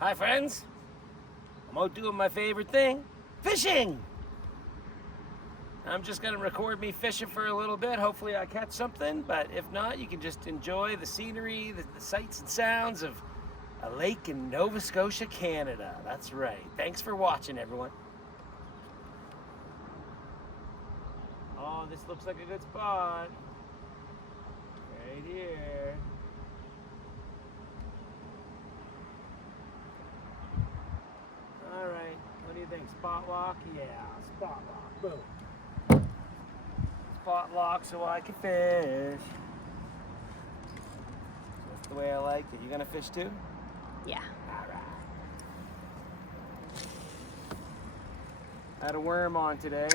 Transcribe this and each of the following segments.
Hi friends, I'm out doing my favorite thing, fishing. I'm just gonna record me fishing for a little bit. Hopefully I catch something, but if not, you can just enjoy the scenery, the sights and sounds of a lake in Nova Scotia, Canada. That's right. Thanks for watching, everyone. Oh, this looks like a good spot. Right here. All right, what do you think? Spot lock? Yeah, spot lock. Boom. Spot lock so I can fish. That's the way I like it. You gonna fish too? Yeah. All right. I had a worm on today.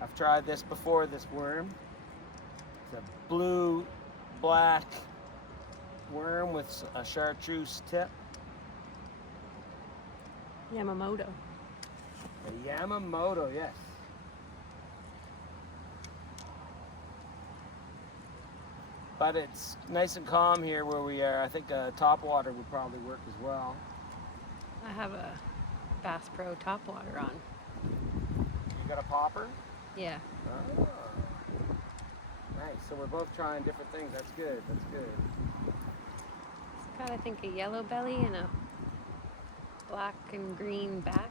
I've tried this before, this worm. It's a blue, black worm with a chartreuse tip. Yamamoto. A Yamamoto, yes. But it's nice and calm here where we are. I think top water would probably work as well. I have a Bass Pro topwater on. You got a popper? Yeah. Oh. Nice. So we're both trying different things. That's good. That's good. It's got, I think, a yellow belly and a black and green back.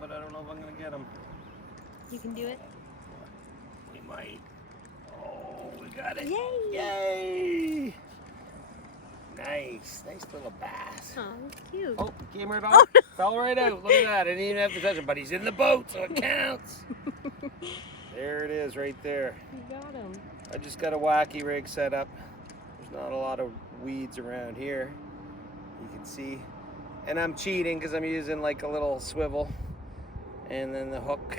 But I don't know if I'm gonna get them. You can do it. We might. Oh, we got it. Yay! Yay! Nice. Nice little bass. Oh, cute. Oh, he came right off. Oh, no. Fell right out. Look at that. I didn't even have to touch him, but he's in the boat, so it counts. There it is right there. You got him. I just got a wacky rig set up. There's not a lot of weeds around here. You can see. And I'm cheating because I'm using like a little swivel. And then the hook,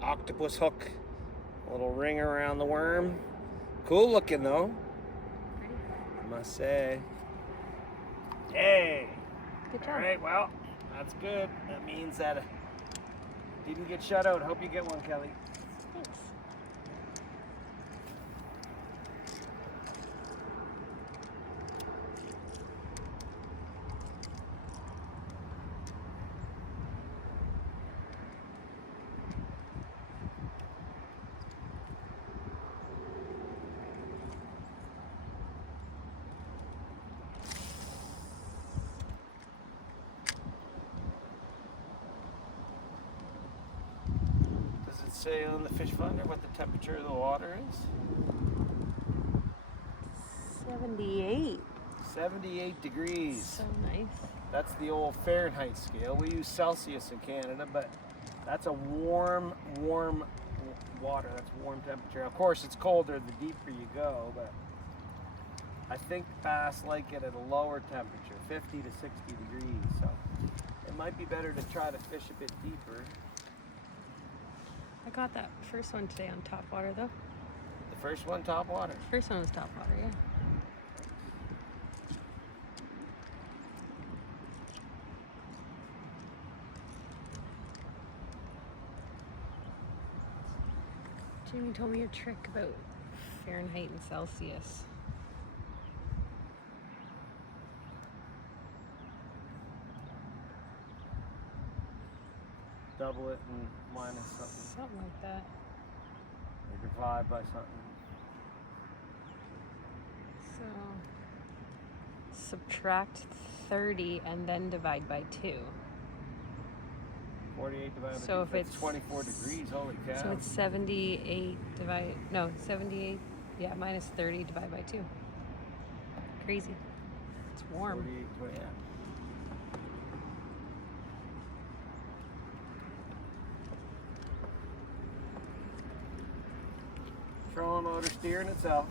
octopus hook, a little ring around the worm. Cool looking though, I must say. Yay! Good job. All right, well, that's good. That means that it didn't get shut out. Hope you get one, Kelly. Thanks. Say on the fish finder what the temperature of the water is? 78. 78 degrees. So nice. That's the old Fahrenheit scale. We use Celsius in Canada, but that's a warm water. That's warm temperature. Of course, it's colder the deeper you go, but I think bass like it at a lower temperature, 50 to 60 degrees. So it might be better to try to fish a bit deeper. I got that first one today on top water though. The first one, top water. First one was top water, yeah. Jamie told me your trick about Fahrenheit and Celsius. double it and minus something. Something like that. Or divide by something. So subtract 30 and then divide by 2. 48 divided by So 2, if that's it's 24 degrees, holy cow. So it's 78 divided, no, 78, yeah, minus 30 divided by 2. Crazy. It's warm. 48, 20, yeah. Trolling motor steering itself.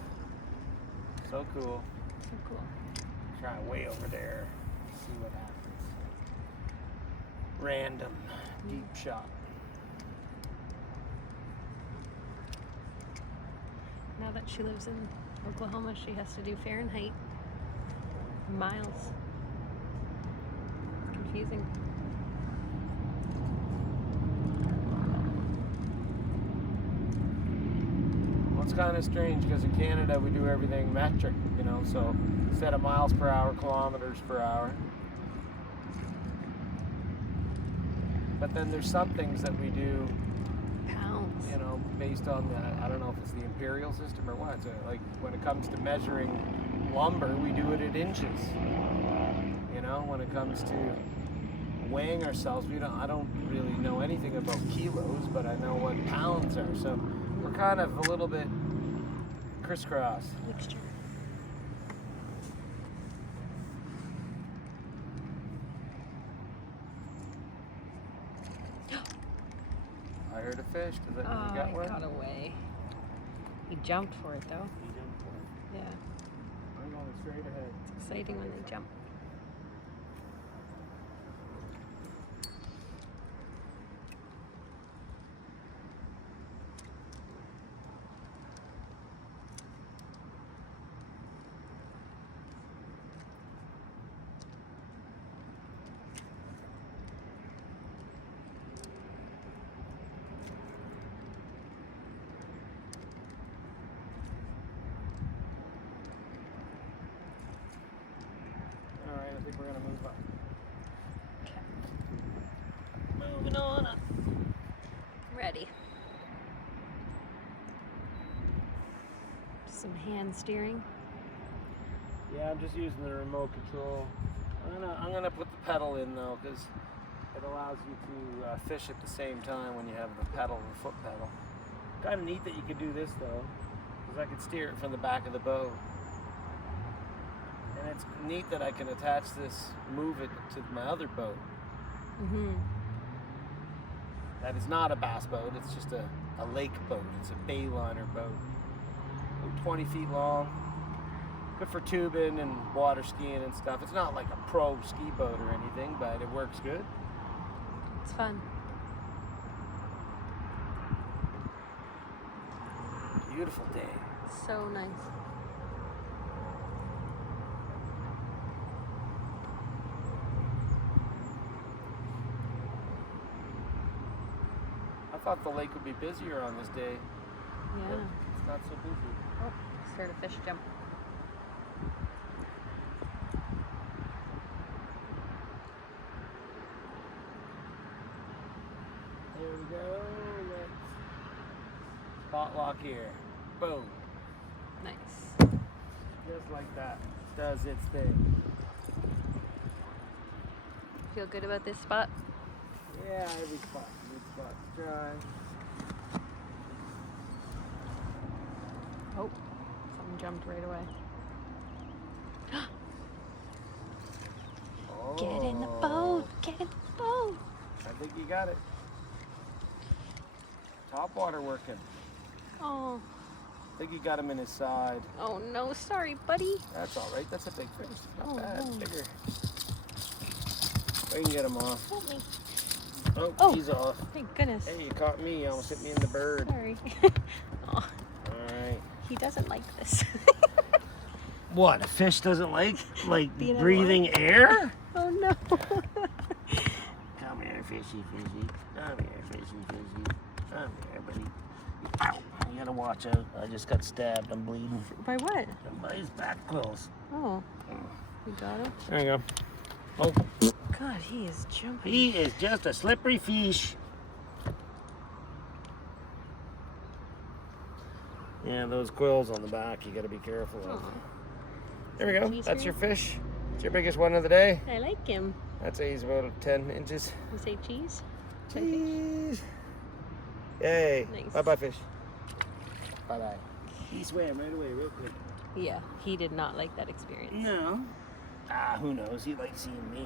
So cool. So cool. Try way over there. See what happens. Random. Deep shot. Now that she lives in Oklahoma, she has to do Fahrenheit. Miles. Confusing. Well, it's kind of strange because in Canada we do everything metric, you know, so instead of miles per hour, kilometers per hour. But then there's some things that we do, Pounds. you know, based on the, I don't know if it's the imperial system or what. So like when it comes to measuring lumber, we do it in inches. You know, when it comes to weighing ourselves, I don't really know anything about kilos, but I know what pounds are. So we're kind of a little bit crisscross. Mixture. I heard a fish. Does that mean you Oh, got he one? got away. He jumped for it though. He jumped for it. Yeah. I'm going straight ahead. It's exciting when they jump. All right, I think we're gonna move up. Okay. Moving on up. Ready. Some hand steering. Yeah, I'm just using the remote control. I'm gonna put the pedal in though, because it allows you to fish at the same time when you have the pedal, the foot pedal. Kind of neat that you could do this though, because I could steer it from the back of the boat. And it's neat that I can attach this, move it to my other boat. Mm-hmm. That is not a bass boat, it's just a lake boat. It's a bayliner boat. 20 feet long. Good for tubing and water skiing and stuff. It's not like a pro ski boat or anything, but it works good. It's fun. Beautiful day. So nice. I thought the lake would be busier on this day. Yeah. But it's not so busy. Oh, just heard a fish jump. There we go. Let's spot lock here. Boom. Nice. Just like that. Does its thing. Feel good about this spot? Yeah, every spot's a good spot to try. Oh, something jumped right away. Oh, Get in the boat! Get in the boat! I think you got it. Top water working. Oh, I think you got him in his side. oh no, sorry, buddy. That's all right. That's a big fish. Not Oh, bad. no. Bigger. We can get him off. Help me. Oh, Oh. he's off. Thank goodness. Hey, you caught me. You almost hit me in the bird. Sorry. Oh, All right. he doesn't like this. What? A fish doesn't like Being breathing air? Oh no. Come here, fishy, fishy. Come here, fishy, fishy. Come here, buddy. Ow! You gotta watch out. I just got stabbed. I'm bleeding. By what? By his back quills. Oh, you got him? There you go. Oh, God, he is jumping. he is just a slippery fish. Yeah, those quills on the back, you got to be careful of. Aw. There we go. Cheese That's for your you? fish. It's your biggest one of the day. I like him. I'd say he's about 10 inches. You say cheese? Cheese. Yay. Nice. Bye-bye, fish. Bye-bye. He swam right away real quick. Yeah, he did not like that experience. No. Who knows? He likes seeing me.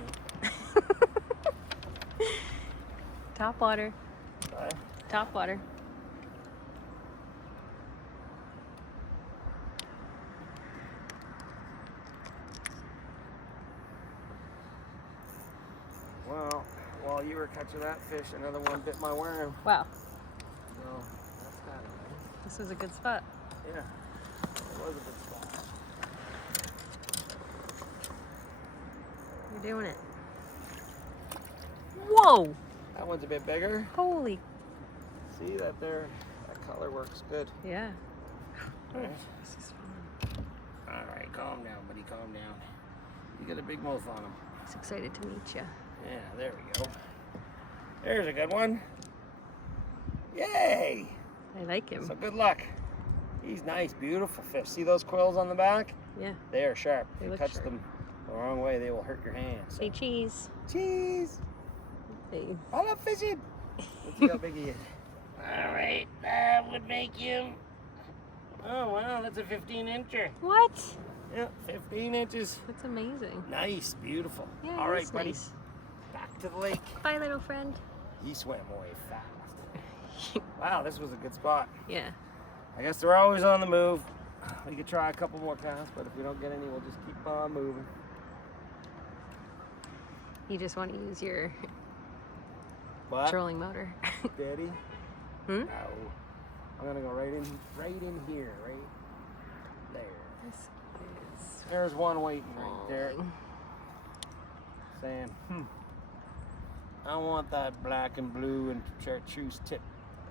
Top water. Bye. Top water. Well, while you were catching that fish, another one bit my worm. Wow, So, that's kind of nice. this was a good spot. Yeah. It was a good spot. You're doing it. Whoa! That one's a bit bigger. Holy. See that there? That color works good. Yeah. All right. This is fun. All right, calm down, buddy, calm down. You got a big mouth on him. He's excited to meet you. Yeah, there we go. There's a good one. Yay! I like him. So good luck. He's nice, beautiful fish. See those quills on the back? Yeah. They are sharp. They If you look touch sharp. them the wrong way, they will hurt your hands. Say cheese. Cheese! Hey. I love fishing. Let's see how big he is. All right, that would make him. Oh wow, that's a 15-incher. What? Yeah, 15 inches. That's amazing. Nice, beautiful. Yeah, All right, that's buddy. nice. Back to the lake. Bye, little friend. He swam away fast. Wow, this was a good spot. Yeah. I guess they're always on the move. We could try a couple more casts, but if we don't get any, we'll just keep on moving. You just want to use your What? trolling motor. Daddy? Hmm? No. I'm gonna go right in here, right there. This is There's one waiting right there, falling. saying, I want that black and blue and chartreuse tip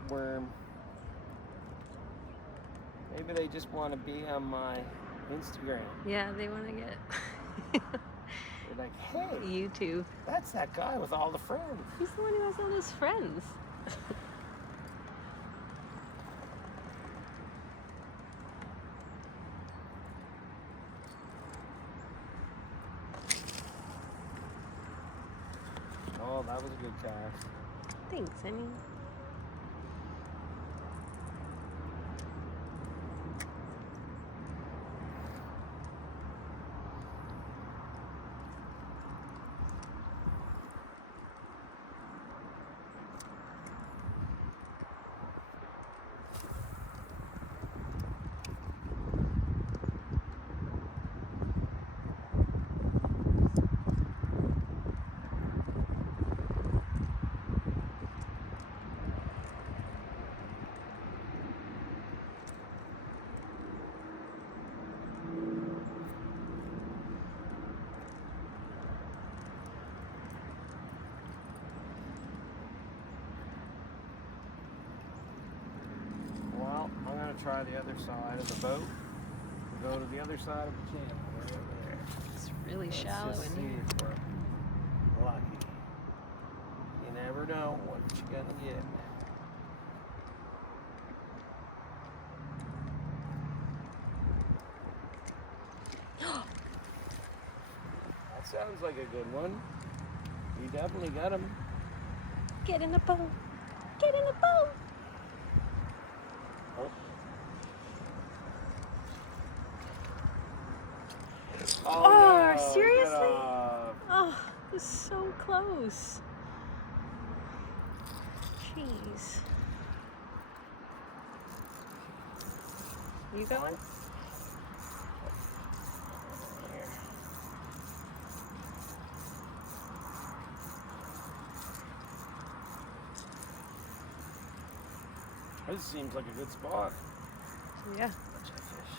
worm. Maybe they just want to be on my Instagram. Yeah, they want to get They're like, hey, you too. that's that guy with all the friends. He's the one who has all his friends. Oh, that was a good cast. Thanks, honey. Well, I'm going to try the other side of the boat. We'll go to the other side of the channel. Right over there. It's really Let's shallow just in see here. if we're lucky. You never know what you're going to get. That sounds like a good one. You definitely got him. Get in the boat. Get in the boat. Oh, no, seriously? get off. Oh, it's so close. Jeez. You got one? Here. This seems like a good spot. Yeah. Bunch of fish.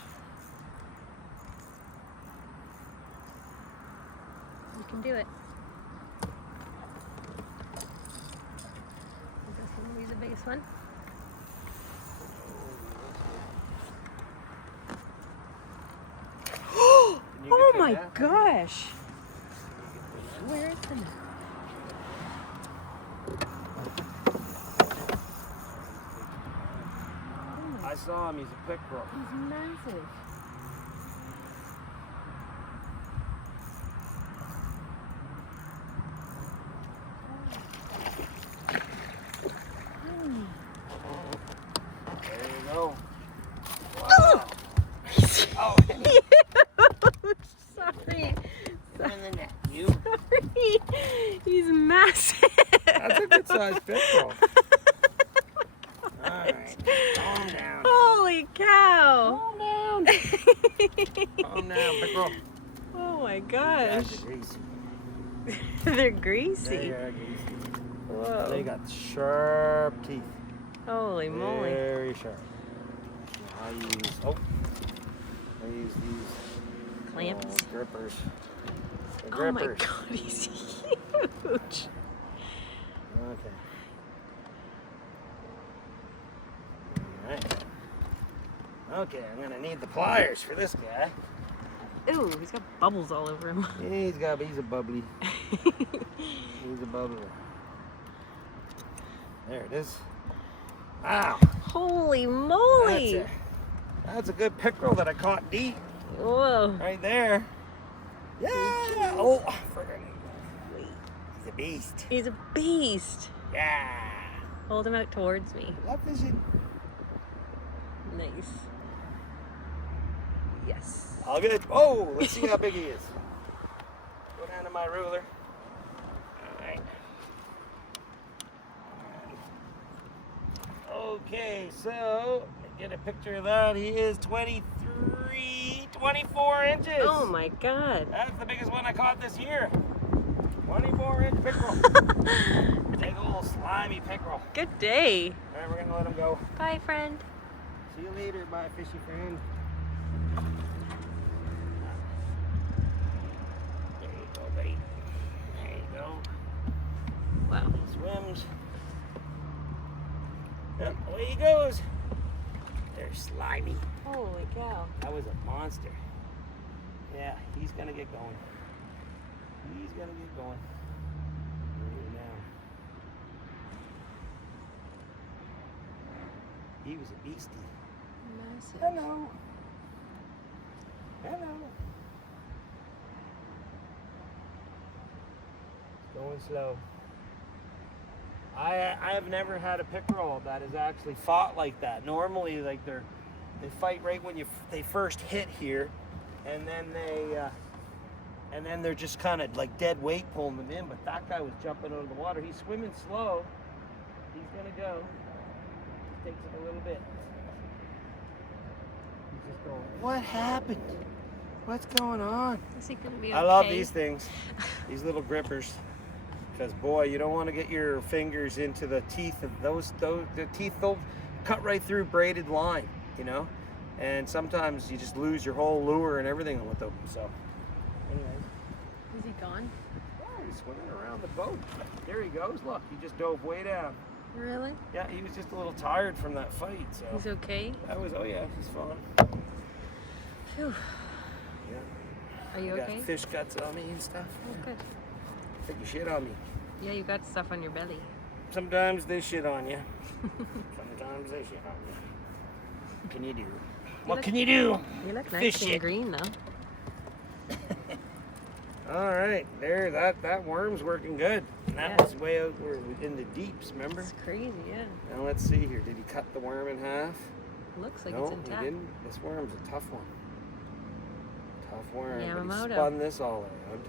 You can do it. I guess we'll use the biggest one. Can you Oh get the my net? gosh. Can you get the net? Where is the net? Oh my I saw him. He's a pickerel. He's massive. There you go. Wow. Oh, Sorry. in the net. You. Sorry. He's massive. That's a good sized pickerel. Alright. Calm down. Holy cow. Calm down. Calm down, pickerel. Oh my These gosh. guys are greasy. They're greasy. They are greasy. Whoa. They got sharp teeth. Holy moly. Very sharp. I use these Clamps. grippers. The Oh my grippers. god, he's huge. Okay. Alright. Okay, I'm gonna need the pliers for this guy. Ooh, he's got bubbles all over him. He's a bubbly. He's a bubbly. There it is. Wow. Holy moly. That's a good pickerel that I caught deep. Whoa. Right there. Yeah. Oh, friggin'. He's a beast. He's a beast. Yeah. Hold him out towards me. Love fishing. Nice. Yes. All good. Oh, let's see how big he is. Go down to my ruler. All right. Okay, so get a picture of that. He is 24 inches. Oh my god. That's the biggest one I caught this year. 24-inch pickerel. Big old slimy pickerel. Good day. All right, we're gonna let him go. Bye, friend. See you later, bye, fishy friend. There you go, buddy. There you go. Wow. He swims. Yep, away he goes. They're slimy. Holy cow. That was a monster. Yeah, he's gonna get going. He's gonna get going. Right now. He was a beastie. Massive. Hello. Hello. Going slow. I've never had a pickerel that has actually fought like that. Normally, like they fight right when they first hit here, and then they're just kind of like dead weight pulling them in. But that guy was jumping out of the water. He's swimming slow. He's gonna go. Takes it a little bit. He's just going. What happened? What's going on? Is he gonna be okay? I love these things, these little grippers. Because boy, you don't want to get your fingers into the teeth of those the teeth, they'll cut right through braided line, you know? And sometimes you just lose your whole lure and everything with them, so. Anyways. Is he gone? Yeah, he's swimming around the boat. There he goes, look, he just dove way down. Really? Yeah, he was just a little tired from that fight, so. He's okay? That was, oh yeah, he's fine. Phew. Yeah. Are you I okay? got fish guts on me and stuff. Oh, good. Take your shit on me. Yeah, you got stuff on your belly. Sometimes they shit on you. Sometimes they shit on you. What can you do? What can you do? You look Fish nice shit. and green, though. All right, there. That worm's working good. And that Yeah. was way out where in the deeps. Remember? It's crazy, yeah. Now let's see here. Did he cut the worm in half? Looks like No, it's he intact. didn't. This worm's a tough one. Tough worm. But he Yamamoto. spun this all around.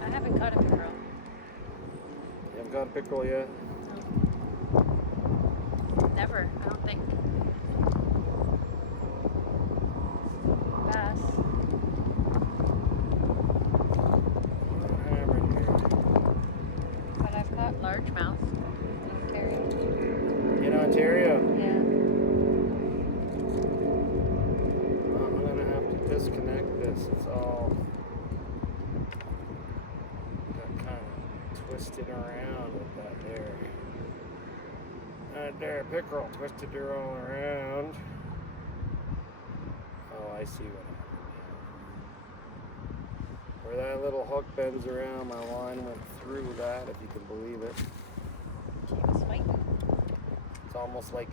I haven't caught a pickerel. You haven't got a pickerel yet? Never, I don't think. Bass. But I've caught largemouth in Ontario. In Ontario? Yeah. Well, I'm gonna have to disconnect this. It's all got kind of twisted around with that there. Right there, pickerel twisted her all around. Oh, I see what happened. Where that little hook bends around, my line went through that, if you can believe it. Keep us fighting. It's almost like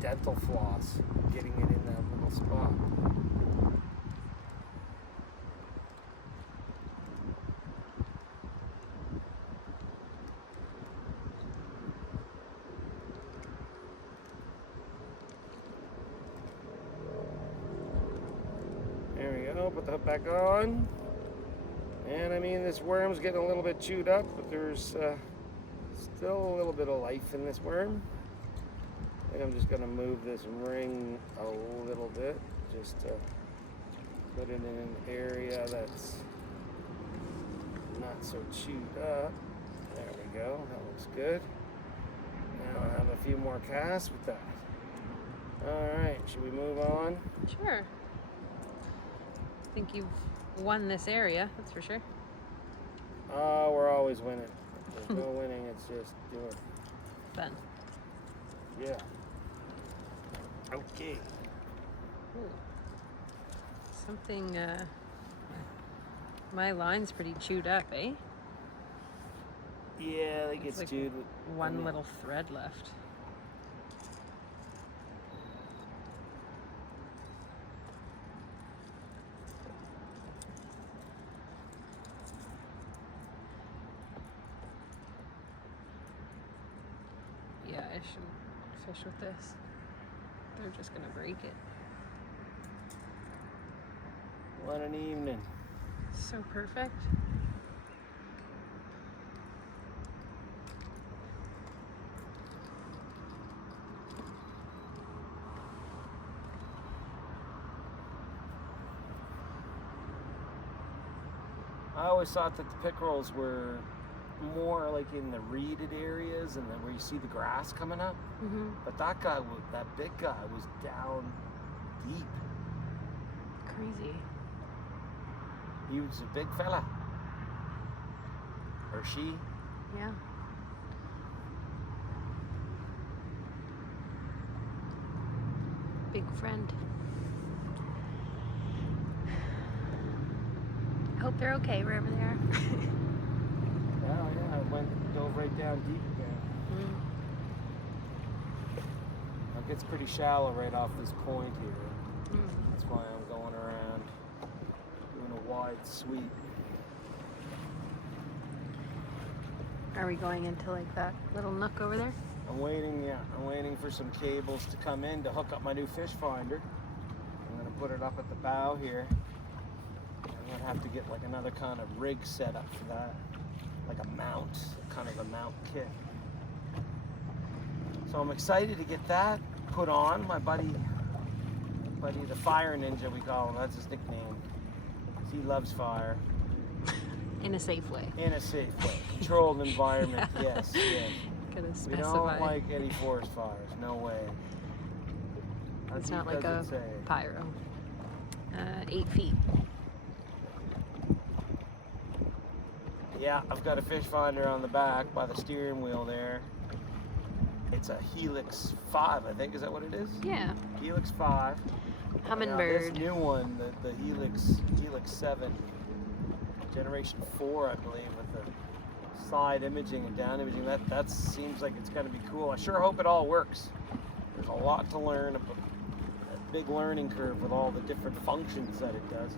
dental floss, getting it in that little spot. There we go, put the hook back on. And I mean, this worm's getting a little bit chewed up, but there's still a little bit of life in this worm. I think I'm just gonna move this ring a little bit, just to put it in an area that's not so chewed up. There we go, that looks good. Now I'll have a few more casts with that. All right, should we move on? Sure. I think you've won this area, that's for sure. Oh, we're always winning. There's no winning, it's just doing. Fun. Yeah. Okay. Ooh. Something, my line's pretty chewed up, eh? Yeah, I think it's like chewed. One little thread left. Yeah, I shouldn't fish with this. They're just gonna break it. What an evening. So perfect. I always thought that the pickerels were more like in the reeded areas and then where you see the grass coming up. Mm-hmm. But that guy, that big guy, was down deep. Crazy. He was a big fella. Or she. Yeah. Big friend. I hope they're okay wherever they are. Oh yeah, it dove right down deep again. It gets pretty shallow right off this point here. That's why I'm going around doing a wide sweep. Are we going into like that little nook over there? I'm waiting for some cables to come in to hook up my new fish finder. I'm gonna put it up at the bow here. I'm gonna have to get like another kind of rig set up for that. Like a mount, kind of a mount kit. So I'm excited to get that put on. My buddy the fire ninja, we call him, that's his nickname. He loves fire. In a safe way. In a safe way. Controlled environment, yes. Gotta We specify. don't like any forest fires, no way. It's not like a pyro. 8 feet. Yeah, I've got a fish finder on the back by the steering wheel there. It's a Helix 5, I think. Is that what it is? Yeah. Helix 5. Humminbird. This new one, the Helix 7, generation 4, I believe, with the side imaging and down imaging. That seems like it's going to be cool. I sure hope it all works. There's a lot to learn, a big learning curve with all the different functions that it does.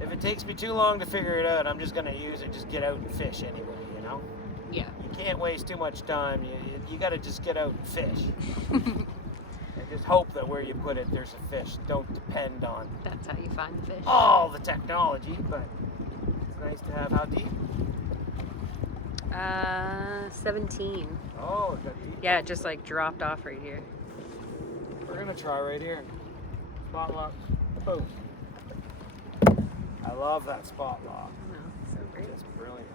If it takes me too long to figure it out, I'm just going to use it, just get out and fish anyway, you know? Yeah. You can't waste too much time. You got to just get out and fish. And just hope that where you put it, there's a fish. Don't depend on That's how you find the fish. all the technology, but it's nice to have. How deep? 17. Oh, it got deep. Yeah, it just like dropped off right here. We're going to try right here. Spot lock. Boom. I love that spot lock. No, so great. It's brilliant.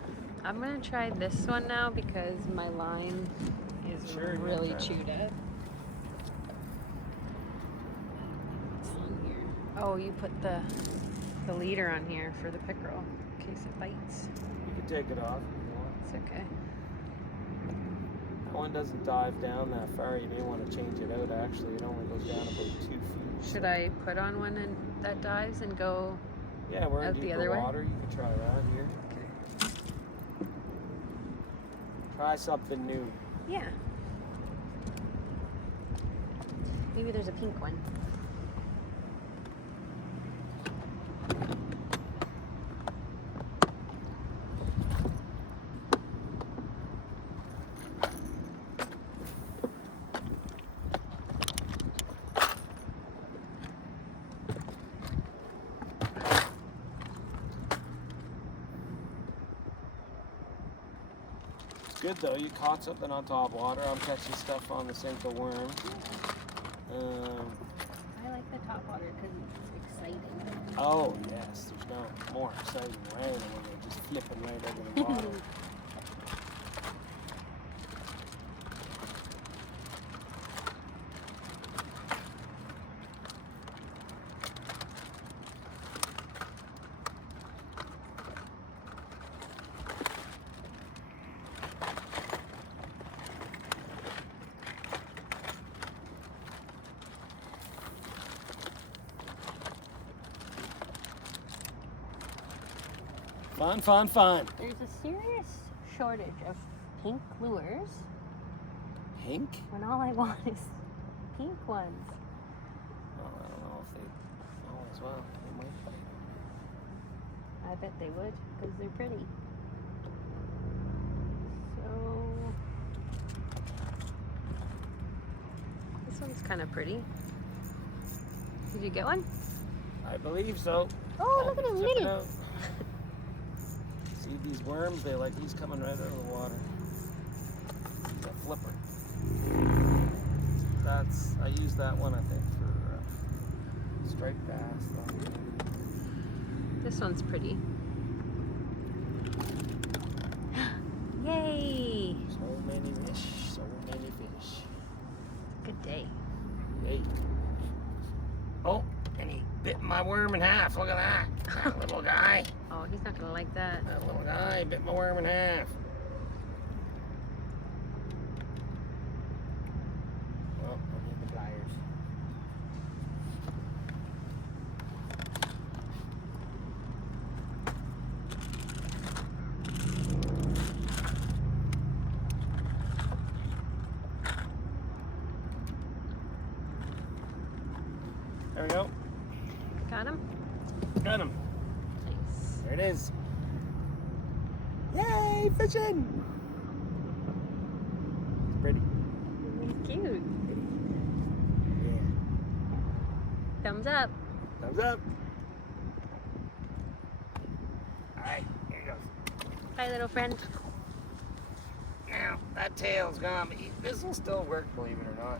I'm gonna try this one now because my line is really chewed up. What's on here? Oh, you put the leader on here for the pickerel in case it bites. You can take it off if you want. It's okay. one doesn't dive down that far. You may want to change it out. Actually, it only goes down about 2 feet. Should I put on one that dives and go? Yeah, we're in out the deeper other way? water. You can try that here. Okay. Try something new. Yeah. Maybe there's a pink one. Good though, you caught something on top water. I'm catching stuff on the simple worm. I like the top water because it's exciting. Oh yes, there's no more exciting way than when they're just flipping right over the water. Fun, fun, fun. There's a serious shortage of pink lures Pink? when all I want is pink ones. Well, I don't know if they. Oh, as well. They might bite. I bet they would because they're pretty. So this one's kind of pretty. Did you get one? I believe so. Oh, look at him, Check it little. out. See these worms? They like he's coming right out of the water. He's a flipper. I use that one I think for striped bass. This one's pretty. Yay! So many fish, so many fish. Good day. Yay. Oh, and he bit my worm in half. Look at that. That little guy. Oh, he's not gonna like that. That little guy bit my worm in half. Oh, I need the pliers. There we go. Got him? Got him. Nice. There it is. Yay, fishing! It's pretty. He's cute. Yeah. Thumbs up. Thumbs up. Alright, here he goes. Bye, little friend. Now, that tail's gone, but this will still work, believe it or not.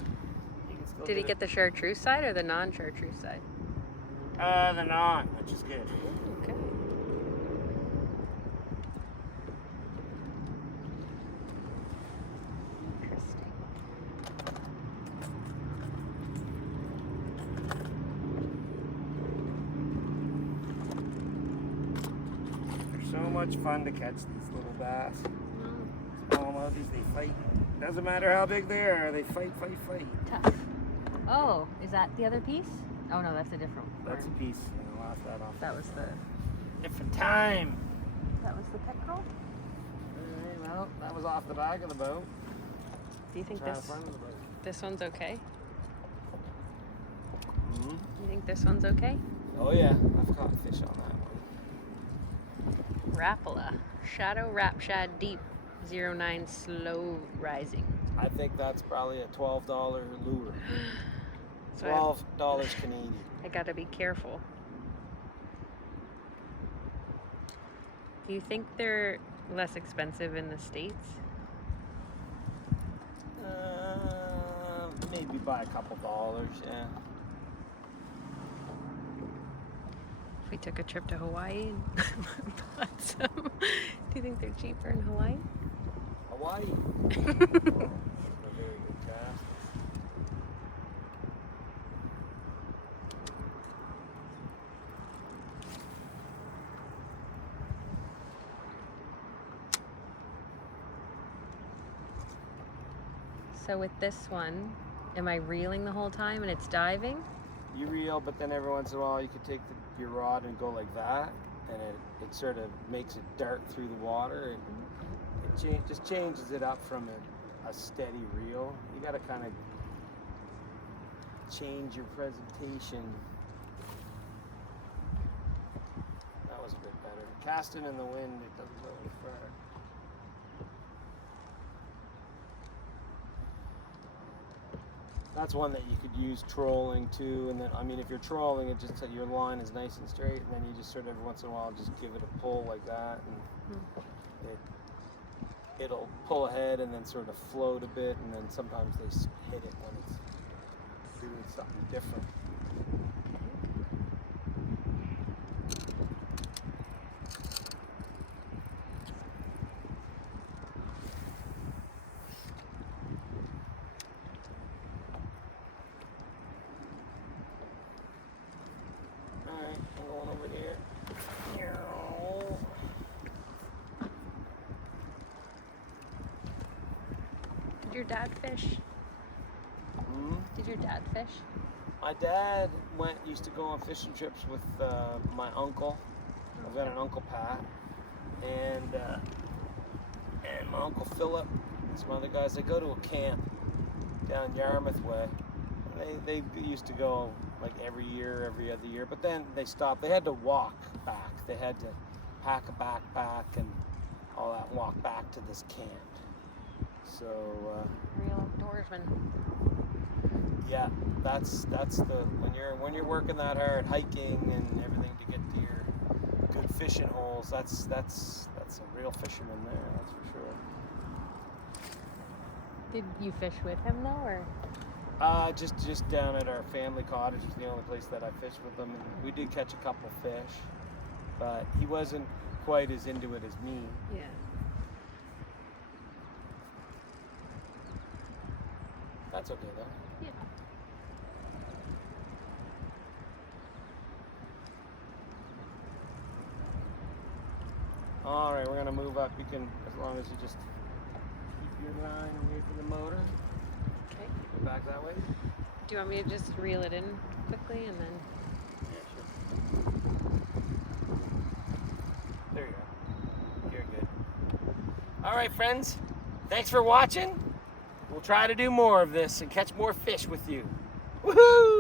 You can still Did he get the chartreuse side or the non-chartreuse side? the non, which is good. Okay. Interesting. They're so much fun to catch these little bass. Smallmouths, they fight. Doesn't matter how big they are, they fight, fight, fight. Tough. Oh, is that the other piece? Oh no, that's a different one. That's a piece. I'll laugh that off. That was the Different time. peckerel? Alright, well, that was off the back of the boat. Do you think Try the this front of the boat. this one's okay? Mm-hmm. You think this one's okay? Oh yeah, I've caught fish on that one. Rapala. Shadow Rap Shad Deep 09 slow rising. I think that's probably a $12 lure. So $12 Canadian. I gotta be careful. Do you think they're less expensive in the States? Maybe by a couple dollars, yeah. If we took a trip to Hawaii and bought some, do you think they're cheaper in Hawaii? Hawaii. Oh, that's a very good cast. So with this one, am I reeling the whole time and it's diving? You reel, but then every once in a while you can take your rod and go like that, and it sort of makes it dart through the water. It just changes it up from a steady reel. You got to kind of change your presentation. That was a bit better. Casting in the wind, it doesn't go any far. That's one that you could use trolling too, and then I mean if you're trolling it, just so your line is nice and straight, and then you just sort of every once in a while just give it a pull like that, and it'll pull ahead and then sort of float a bit, and then sometimes they hit it when it's doing something different. Alright, I'm going over here. Did your dad fish? Did your dad fish? My dad used to go on fishing trips with my uncle. I've got an Uncle Pat, and my Uncle Philip, and some other guys. They go to a camp down Yarmouth way. They used to go like every year, every other year, but then they stopped. They had to walk back. They had to pack a backpack and all that, and walk back to this camp. So Real outdoorsman. yeah, that's the when you're working that hard, hiking and everything to get to your good fishing holes. That's a real fisherman there. That's for sure. Did you fish with him though, or? Just down at our family cottage is the only place that I fished with him. And we did catch a couple fish, but he wasn't quite as into it as me. Yeah. That's okay though. Yeah. All right, we're gonna move up. You can, as long as you just keep your line away from the motor. Okay. Go back that way. Do you want me to just reel it in quickly and then? Yeah, sure. There you go. You're good. All right, friends. Thanks for watching. We'll try to do more of this and catch more fish with you. Woohoo!